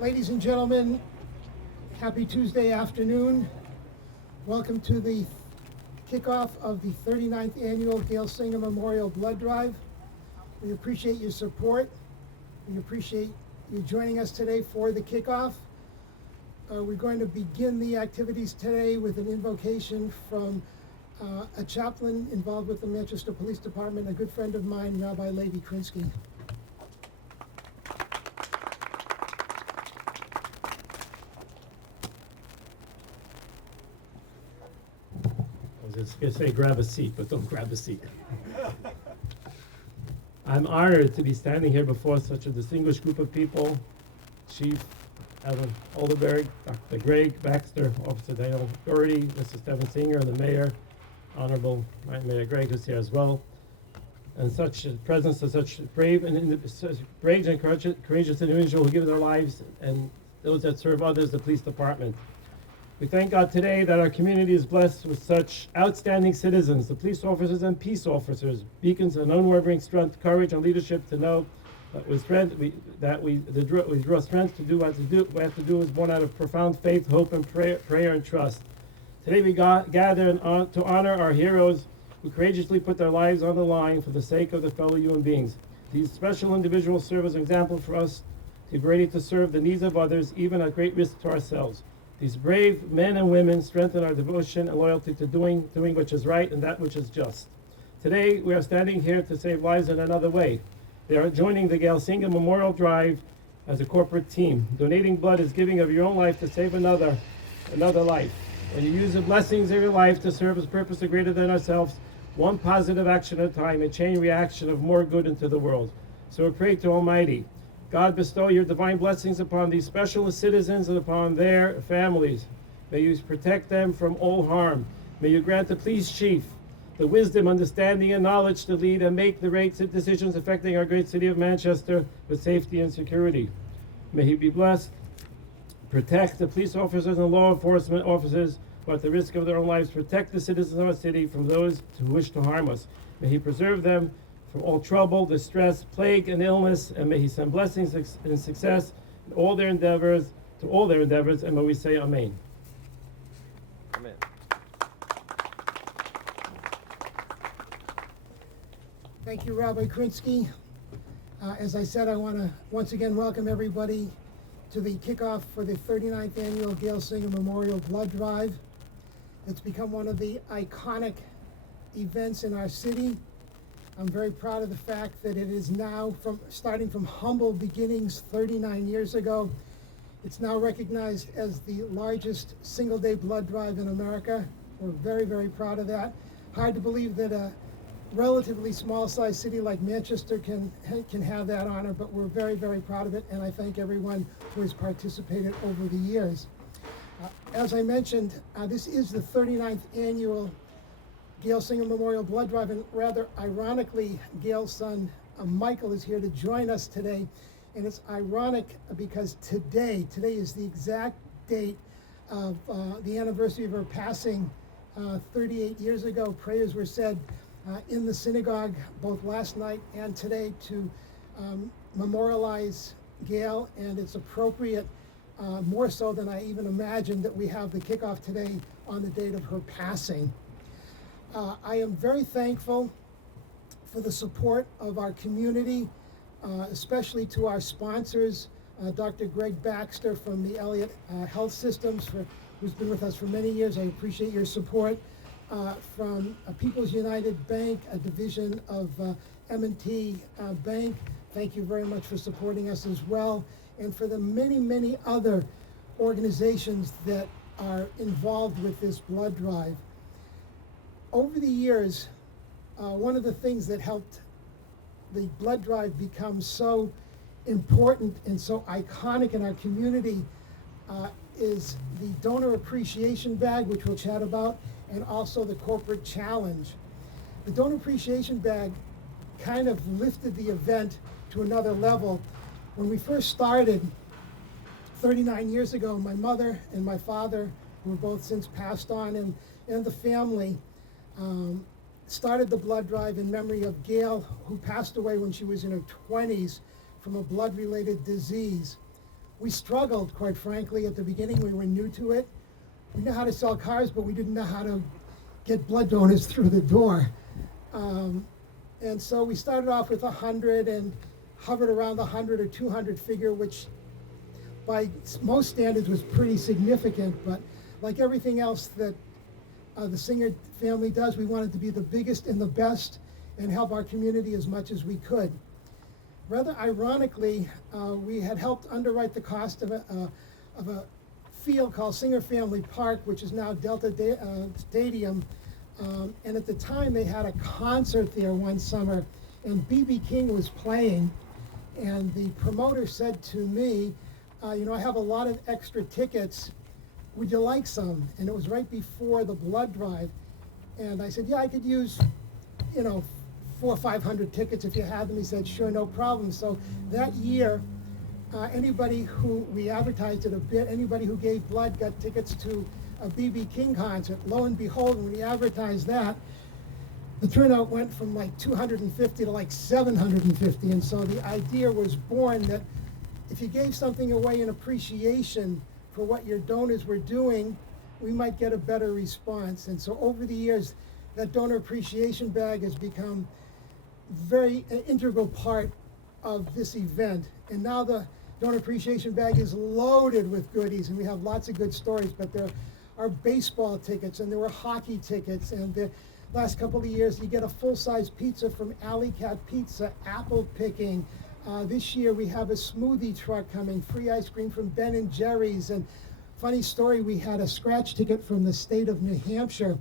Ladies and gentlemen, happy Tuesday afternoon. Welcome to the kickoff of the 39th Annual Gail Singer Memorial Blood Drive. We appreciate your support. We appreciate you joining us today for the kickoff. We're going to begin the activities today with an invocation from a chaplain involved with the Manchester Police Department, a good friend of mine, Rabbi Levi Krinsky. I was just going to say grab a seat, but don't grab a seat. I'm honored to be standing here before such a distinguished group of people. Chief Evan Oldenburg, Dr. Greg Baxter, Officer Daniel Doherty, Mr. Stephen Singer, and the Mayor, Honorable Mayor Greg, who's here as well. And such presence of such brave and courageous individuals who give their lives, and those that serve others, the police department. We thank God today that our community is blessed with such outstanding citizens, the police officers and peace officers, beacons of unwavering strength, courage, and leadership to know that we draw strength to do what we have to do is born out of profound faith, hope, and prayer and trust. Today we gather to honor our heroes who courageously put their lives on the line for the sake of their fellow human beings. These special individuals serve as an example for us to be ready to serve the needs of others, even at great risk to ourselves. These brave men and women strengthen our devotion and loyalty to doing which is right and that which is just. Today, we are standing here to save lives in another way. They are joining the Gail Singer Memorial Drive as a corporate team. Donating blood is giving of your own life to save another life. When you use the blessings of your life to serve as purpose greater than ourselves, one positive action at a time, a chain reaction of more good into the world. So we pray to Almighty, God, bestow your divine blessings upon these special citizens and upon their families. May you protect them from all harm. May you grant the police chief the wisdom, understanding, and knowledge to lead and make the right decisions affecting our great city of Manchester with safety and security. May he be blessed. Protect the police officers and law enforcement officers who are at the risk of their own lives. Protect the citizens of our city from those who wish to harm us. May he preserve them from all trouble, distress, plague, and illness, and may he send blessings and success in all their endeavors, and may we say Amen. Amen. Thank you, Rabbi Krinsky. As I said, I want to once again welcome everybody to the kickoff for the 39th Annual Gail Singer Memorial Blood Drive. It's become one of the iconic events in our city. I'm very proud of the fact that it is now, starting from humble beginnings 39 years ago, it's now recognized as the largest single-day blood drive in America. We're very, very proud of that. Hard to believe that a relatively small-sized city like Manchester can have that honor, but we're very, very proud of it, and I thank everyone who has participated over the years. As I mentioned, this is the 39th Annual Gail Singer Memorial Blood Drive, and rather ironically, Gail's son Michael is here to join us today. And it's ironic because today is the exact date of the anniversary of her passing 38 years ago. Prayers were said in the synagogue both last night and today to memorialize Gail, and it's appropriate, more so than I even imagined, that we have the kickoff today on the date of her passing. I am very thankful for the support of our community, especially to our sponsors, Dr. Greg Baxter from the Elliott Health Systems, who's been with us for many years. I appreciate your support. From People's United Bank, a division of M&T Bank, thank you very much for supporting us as well. And for the many, many other organizations that are involved with this blood drive. Over the years, one of the things that helped the blood drive become so important and so iconic in our community is the donor appreciation bag, which we'll chat about, and also the corporate challenge. The donor appreciation bag kind of lifted the event to another level. When we first started 39 years ago, my mother and my father, who are both since passed on, and the family, started the blood drive in memory of Gail, who passed away when she was in her 20s from a blood-related disease. We struggled, quite frankly, at the beginning. We were new to it. We knew how to sell cars, but we didn't know how to get blood donors through the door. And so we started off with 100 and hovered around the 100 or 200 figure, which by most standards was pretty significant. But like everything else that the Singer family does, we wanted to be the biggest and the best and help our community as much as we could. Rather ironically, we had helped underwrite the cost of a field called Singer Family Park, which is now Delta Stadium. And at the time, they had a concert there one summer, and B.B. King was playing. And the promoter said to me, I have a lot of extra tickets. Would you like some? And it was right before the blood drive. And I said, yeah, I could use, 400 or 500 tickets if you had them. He said, sure, no problem. So that year, anybody who, we advertised it a bit, anybody who gave blood got tickets to a B.B. King concert. Lo and behold, when we advertised that, the turnout went from like 250 to like 750. And so the idea was born that if you gave something away in appreciation for what your donors were doing, we might get a better response. And so over the years, that donor appreciation bag has become very integral part of this event. And now the donor appreciation bag is loaded with goodies, and we have lots of good stories, but there are baseball tickets, and there were hockey tickets, and the last couple of years you get a full-size pizza from Alley Cat Pizza, apple picking. This year we have a smoothie truck coming, free ice cream from Ben & Jerry's, and funny story, we had a scratch ticket from the state of New Hampshire,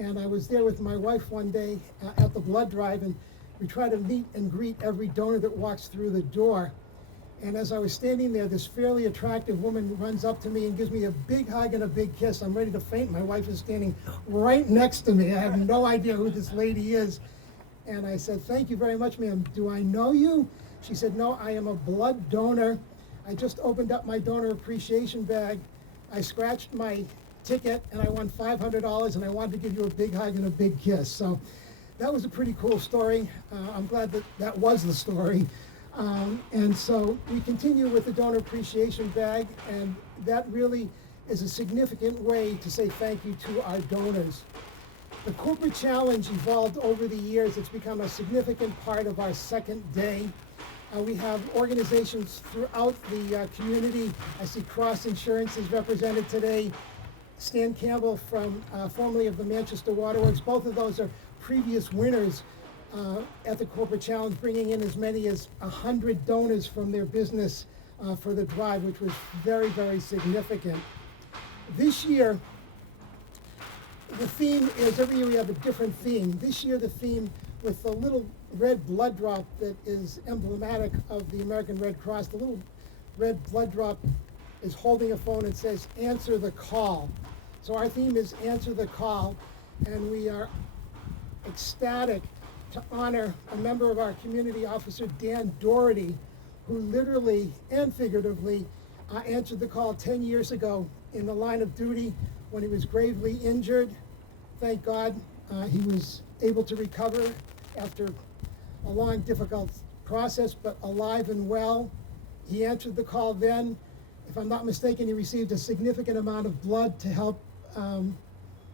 and I was there with my wife one day at the blood drive, and we try to meet and greet every donor that walks through the door. And as I was standing there, this fairly attractive woman runs up to me and gives me a big hug and a big kiss. I'm ready to faint. My wife is standing right next to me. I have no idea who this lady is. And I said, thank you very much, ma'am. Do I know you? She said, no, I am a blood donor. I just opened up my donor appreciation bag. I scratched my ticket and I won $500, and I wanted to give you a big hug and a big kiss. So that was a pretty cool story. I'm glad that that was the story. And so we continue with the donor appreciation bag, and that really is a significant way to say thank you to our donors. The corporate challenge evolved over the years. It's become a significant part of our second day. We have organizations throughout the community. I see Cross Insurance is represented today. Stan Campbell from formerly of the Manchester Waterworks. Both of those are previous winners at the corporate challenge, bringing in as many as 100 donors from their business for the drive, which was very, very significant. This year, the theme is, every year we have a different theme. This year the theme with the little red blood drop that is emblematic of the American Red Cross, the little red blood drop is holding a phone and says, answer the call. So our theme is answer the call, and we are ecstatic to honor a member of our community, Officer Dan Doherty, who literally and figuratively answered the call 10 years ago in the line of duty when he was gravely injured. Thank God he was able to recover after a long, difficult process, but alive and well. He answered the call then. If I'm not mistaken, he received a significant amount of blood to help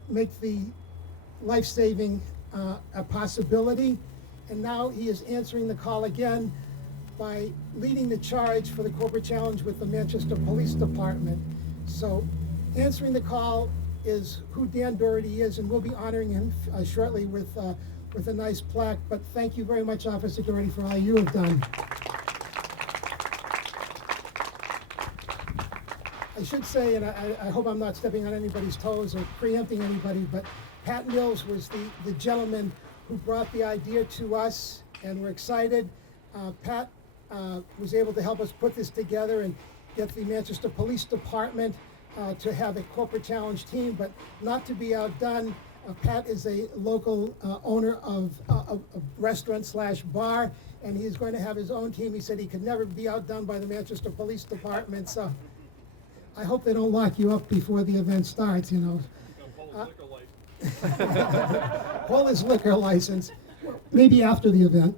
make the life-saving a possibility. And now he is answering the call again by leading the charge for the corporate challenge with the Manchester Police Department. So answering the call is who Dan Doherty is, and we'll be honoring him shortly with a nice plaque. But thank you very much, Officer Doherty, for all you have done. I should say, and I hope I'm not stepping on anybody's toes or preempting anybody, but Pat Mills was the gentleman who brought the idea to us, and we're excited. Pat was able to help us put this together and get the Manchester Police Department to have a corporate challenge team, but not to be outdone. Pat is a local owner of a restaurant/bar, and he's going to have his own team. He said he could never be outdone by the Manchester Police Department, so I hope they don't lock you up before the event starts, you know. Pull his liquor license, maybe after the event.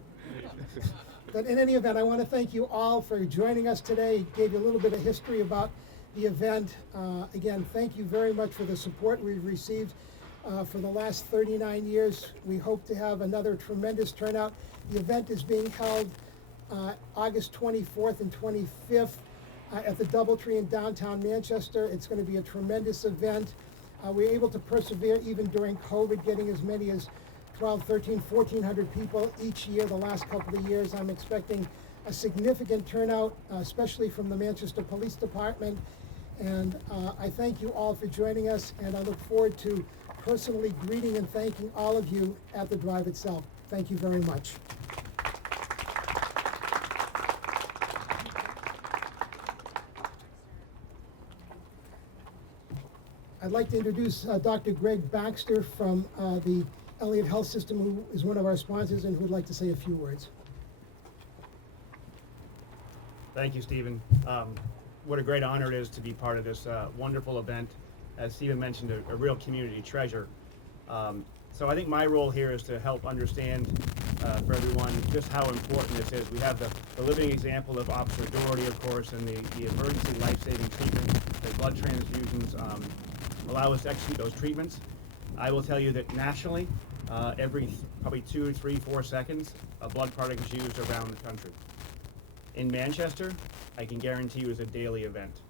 But in any event, I want to thank you all for joining us today. Gave you a little bit of history about the event. Again, thank you very much for the support we've received for the last 39 years. We hope to have another tremendous turnout. The event is being held August 24th and 25th at the Doubletree in downtown Manchester. It's going to be a tremendous event. We're able to persevere even during COVID, getting as many as 12, 13, 1,400 people each year the last couple of years. I'm expecting a significant turnout, especially from the Manchester Police Department. And I thank you all for joining us, and I look forward to personally greeting and thanking all of you at the drive itself. Thank you very much. I'd like to introduce Dr. Greg Baxter from the Elliott Health System, who is one of our sponsors and who would like to say a few words. Thank you, Stephen. What a great honor it is to be part of this wonderful event. As Stephen mentioned, a real community treasure. So I think my role here is to help understand for everyone just how important this is. We have the living example of Officer Doherty, of course, and the emergency life-saving treatment, the blood transfusions allow us to execute those treatments. I will tell you that nationally, every probably 2, 3, 4 seconds, a blood product is used around the country. In Manchester, I can guarantee you is a daily event.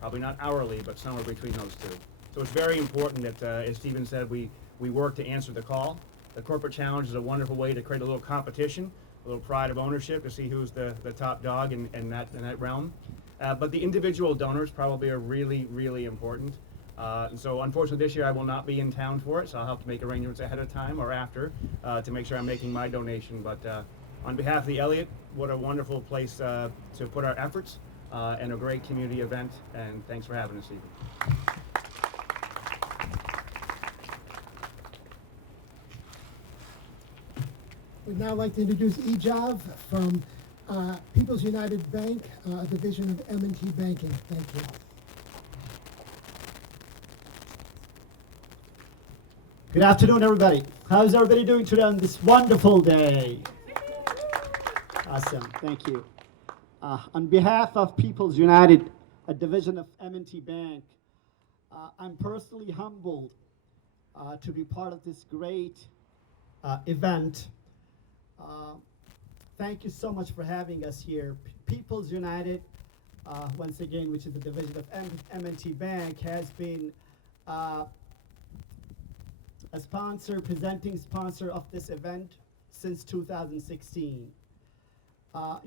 Probably not hourly, but somewhere between those two. So it's very important that, as Stephen said, we work to answer the call. The corporate challenge is a wonderful way to create a little competition, a little pride of ownership to see who's the top dog in that realm. But the individual donors probably are really, really important. And so unfortunately this year I will not be in town for it, so I'll have to make arrangements ahead of time or after to make sure I'm making my donation. But on behalf of the Elliott, what a wonderful place to put our efforts and a great community event, and thanks for having us, Stephen. We'd now like to introduce Ejav from People's United Bank, a division of M&T Banking. Thank you. Good afternoon, everybody. How's everybody doing today on this wonderful day? Awesome, thank you. On behalf of People's United, a division of M&T Bank, I'm personally humbled to be part of this great event. Thank you so much for having us here. People's United, once again, which is a division of M&T Bank, has been a presenting sponsor of this event since 2016.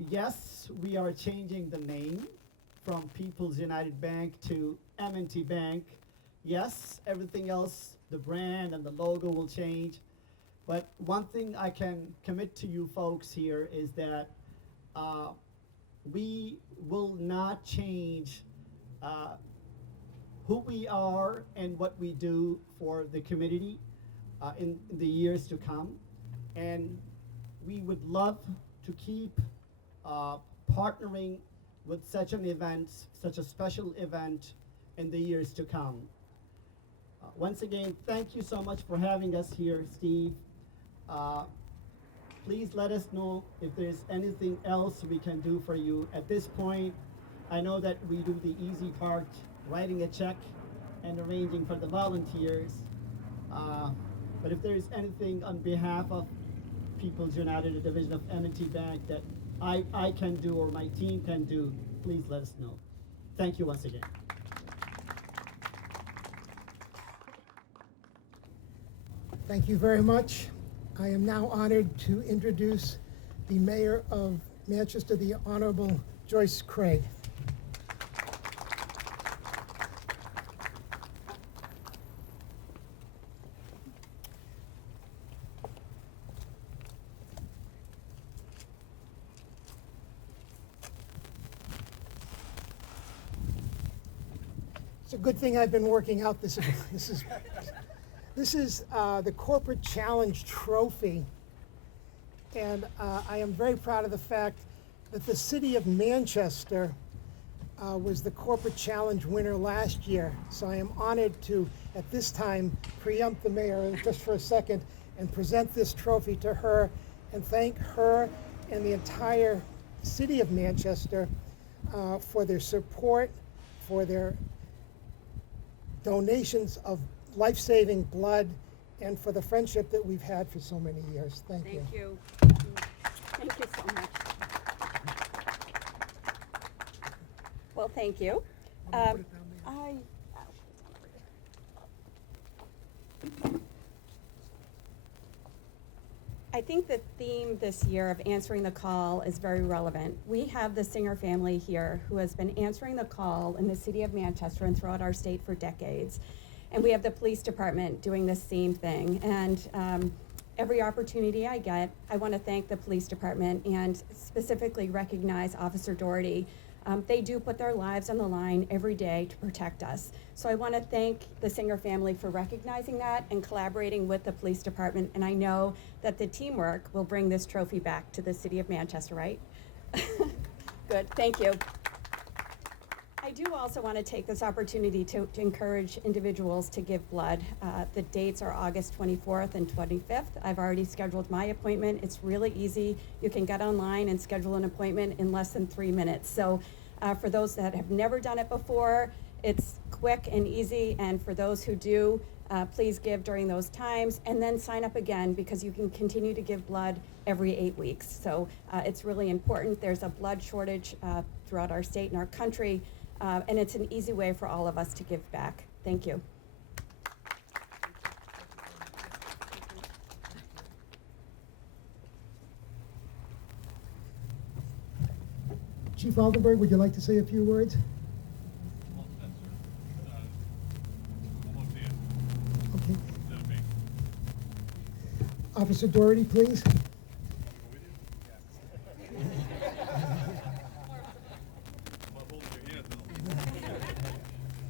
Yes, we are changing the name from People's United Bank to M&T Bank. Yes, everything else, the brand and the logo will change. But one thing I can commit to you folks here is that we will not change who we are and what we do for the community in the years to come. And we would love to keep partnering with such an event, such a special event in the years to come. Once again, thank you so much for having us here, Steve. Please let us know if there's anything else we can do for you. At this point, I know that we do the easy part, writing a check and arranging for the volunteers. But if there's anything on behalf of People's United, a division of M&T Bank, that I can do or my team can do, please let us know. Thank you once again. Thank you very much. I am now honored to introduce the Mayor of Manchester, the Honorable Joyce Craig. It's a good thing I've been working out this is the Corporate Challenge Trophy, and I am very proud of the fact that the city of Manchester was the Corporate Challenge winner last year. So I am honored to, at this time, preempt the mayor just for a second and present this trophy to her and thank her and the entire city of Manchester for their support, for their donations of life-saving blood, and for the friendship that we've had for so many years. Thank you. Thank you. Thank you so much. Well, thank you. I'm gonna put it down there. I think the theme this year of answering the call is very relevant. We have the Singer family here who has been answering the call in the city of Manchester and throughout our state for decades. And we have the police department doing the same thing. And every opportunity I get, I want to thank the police department and specifically recognize Officer Doherty. They do put their lives on the line every day to protect us. So I want to thank the Singer family for recognizing that and collaborating with the police department. And I know that the teamwork will bring this trophy back to the city of Manchester, right? Good, thank you. I do also want to take this opportunity to encourage individuals to give blood. The dates are August 24th and 25th. I've already scheduled my appointment. It's really easy. You can get online and schedule an appointment in less than 3 minutes. So for those that have never done it before, it's quick and easy. And for those who do, please give during those times and then sign up again because you can continue to give blood every 8 weeks. So it's really important. There's a blood shortage throughout our state and our country. And it's an easy way for all of us to give back. Thank you. Chief Aldenberg, would you like to say a few words? Okay. Officer Doherty, please.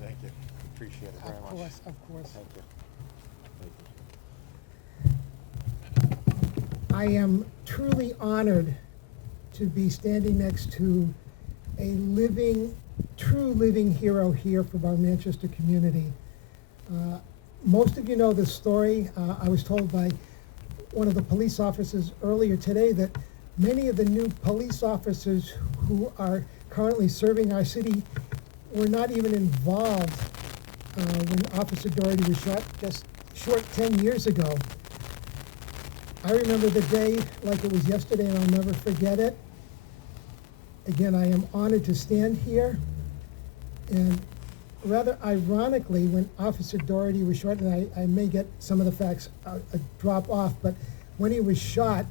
Thank you. Appreciate it very much. Of course, of course. Thank you. I am truly honored to be standing next to a true living hero here from our Manchester community. Most of you know this story. I was told by one of the police officers earlier today that many of the new police officers who are currently serving our city were not even involved when Officer Doherty was shot just short 10 years ago. I remember the day like it was yesterday, and I'll never forget it. Again, I am honored to stand here, and rather ironically, when Officer Doherty was shot, and I may get some of the facts drop off, but when he was shot,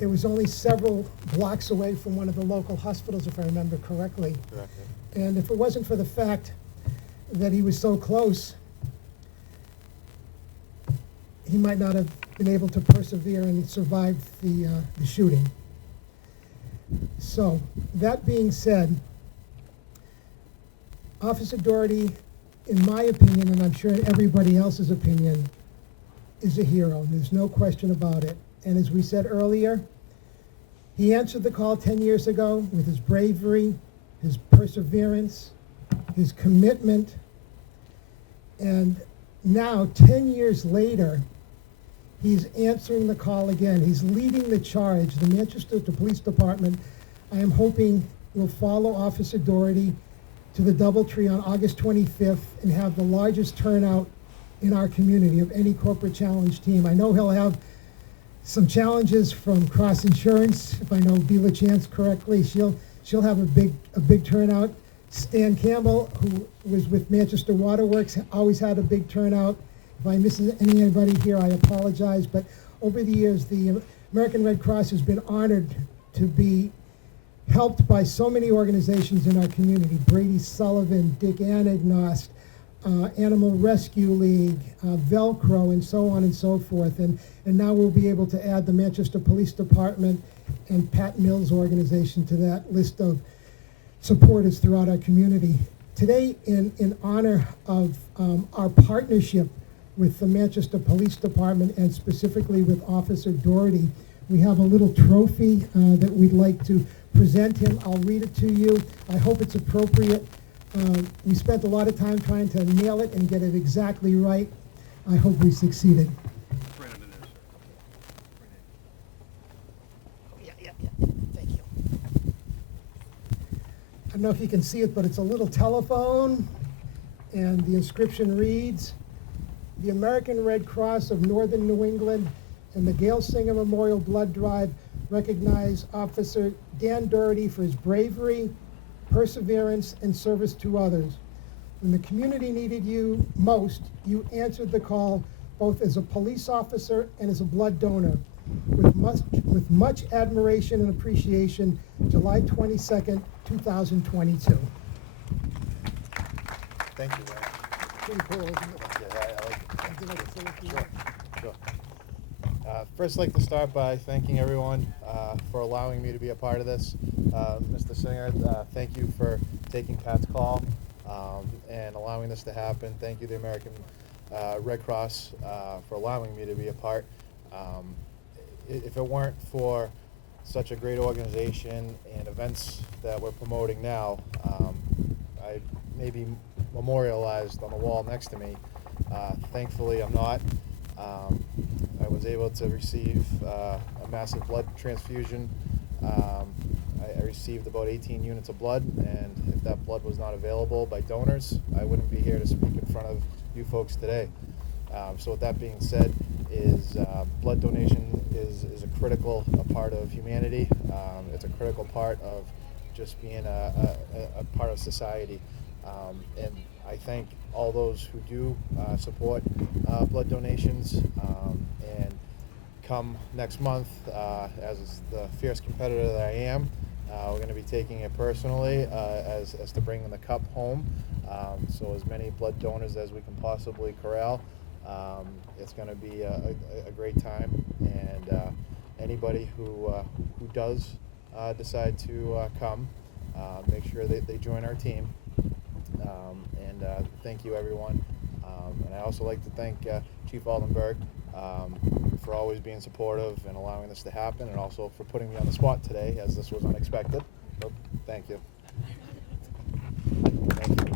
it was only several blocks away from one of the local hospitals, if I remember correctly. Correct. And if it wasn't for the fact that he was so close, he might not have been able to persevere and survive the shooting. So, that being said, Officer Doherty, in my opinion, and I'm sure in everybody else's opinion, is a hero. There's no question about it. And as we said earlier, he answered the call 10 years ago with his bravery, his perseverance, his commitment, and now, 10 years later, he's answering the call again. He's leading the charge. The Manchester Police Department, I am hoping, will follow Officer Doherty to the DoubleTree on August 25th and have the largest turnout in our community of any corporate challenge team. I know he'll have some challenges from Cross Insurance, if I know Bela Chance correctly. She'll have a big turnout. Stan Campbell, who was with Manchester Waterworks, always had a big turnout. If I miss anybody here, I apologize. But over the years, the American Red Cross has been honored to be helped by so many organizations in our community: Brady Sullivan, Dick Anagnost, Animal Rescue League, Velcro, and so on and so forth. And now we'll be able to add the Manchester Police Department and Pat Mills organization to that list of supporters throughout our community. Today, in honor of our partnership with the Manchester Police Department and specifically with Officer Doherty, we have a little trophy that we'd like to present him. I'll read it to you. I hope it's appropriate. We spent a lot of time trying to nail it and get it exactly right. I hope we succeeded. Yeah. don't know if you can see it, but it's a little telephone, and the inscription reads, "The American Red Cross of Northern New England and the Gail Singer Memorial Blood Drive recognize Officer Dan Doherty for his bravery, perseverance, and service to others. When the community needed you most, you answered the call both as a police officer and as a blood donor. With much admiration and appreciation, July 22nd, 2022. Thank you, Ray. Pretty cool, isn't it? Yeah, I like it. Would you like to say a few Sure, words? sure. First, I'd like to start by thanking everyone for allowing me to be a part of this. Mr. Singer, thank you for taking Pat's call and allowing this to happen. Thank you, the American Red Cross, for allowing me to be a part. If it weren't for such a great organization and events that we're promoting now, I may be memorialized on the wall next to me. Thankfully, I'm not. I was able to receive a massive blood transfusion. I received about 18 units of blood, and if that blood was not available by donors, I wouldn't be here to speak in front of you folks today. So with that being said, blood donation is a critical part of humanity. It's a critical part of just being a part of society. And I thank all those who do support blood donations. And come next month, as the fierce competitor that I am, we're going to be taking it personally as to bringing the cup home. So as many blood donors as we can possibly corral. It's going to be a great time, and anybody who does decide to come, make sure that they join our team. And thank you, everyone. And I also like to thank Chief Aldenberg for always being supportive and allowing this to happen, and also for putting me on the spot today, as this was unexpected. So, thank you. Thank you.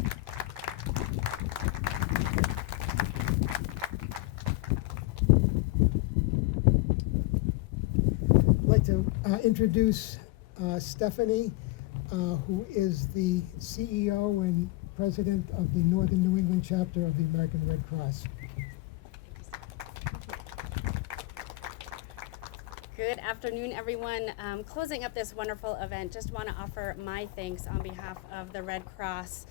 I'd like to introduce Stephanie, who is the CEO and president of the Northern New England chapter of the American Red Cross. Good afternoon, everyone. Closing up this wonderful event, just want to offer my thanks on behalf of the Red Cross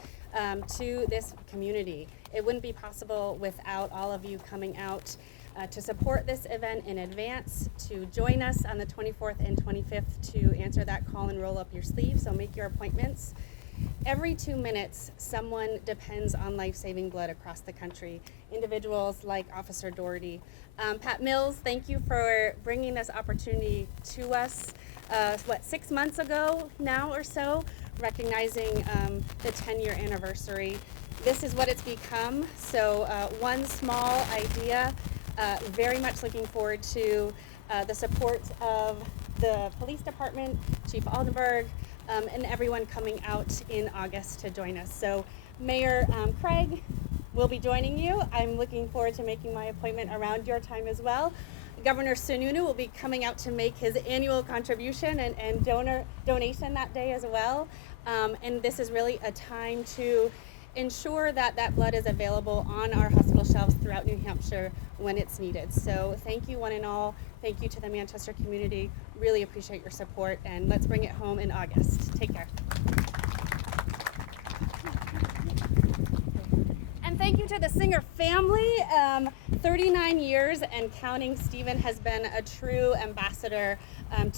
to this community. It wouldn't be possible without all of you coming out to support this event in advance, to join us on the 24th and 25th to answer that call and roll up your sleeves, so make your appointments. Every 2 minutes, someone depends on life-saving blood across the country. Individuals like Officer Doherty. Pat Mills, thank you for bringing this opportunity to us, 6 months ago now or so, recognizing the 10-year anniversary. This is what it's become, so one small idea. Very much looking forward to the support of the police department, Chief Aldenberg, and everyone coming out in August to join us. So Mayor Craig will be joining you. I'm looking forward to making my appointment around your time as well. Governor Sununu will be coming out to make his annual contribution and donation that day as well. And this is really a time to ensure that that blood is available on our hospital shelves throughout New Hampshire when it's needed. So thank you one and all. Thank you to the Manchester community. Really appreciate your support, and let's bring it home in August. Take care. And thank you to the Singer family. 39 years and counting. Stephen has been a true ambassador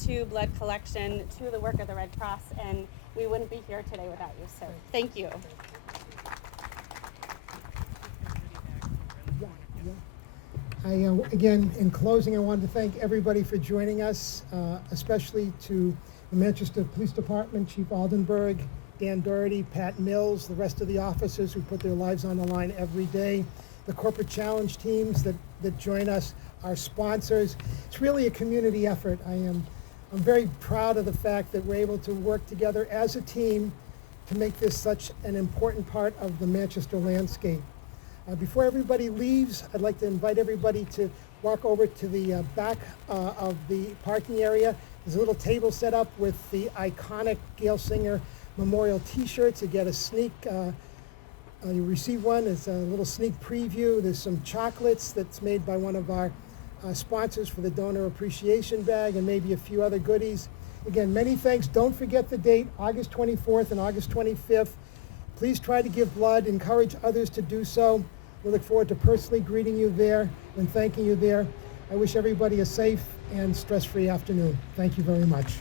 to blood collection, to the work of the Red Cross, and we wouldn't be here today without you. So thank you. Again, in closing, I wanted to thank everybody for joining us, especially to the Manchester Police Department, Chief Aldenberg, Dan Doherty, Pat Mills, the rest of the officers who put their lives on the line every day, the corporate challenge teams that join us, our sponsors. It's really a community effort. I'm very proud of the fact that we're able to work together as a team to make this such an important part of the Manchester landscape. Before everybody leaves, I'd like to invite everybody to walk over to the back of the parking area. There's a little table set up with the iconic Gail Singer memorial T-shirts. You get a sneak. You receive one. It's a little sneak preview. There's some chocolates that's made by one of our sponsors for the donor appreciation bag, and maybe a few other goodies. Again, many thanks. Don't forget the date, August 24th and August 25th. Please try to give blood. Encourage others to do so. We look forward to personally greeting you there and thanking you there. I wish everybody a safe and stress-free afternoon. Thank you very much.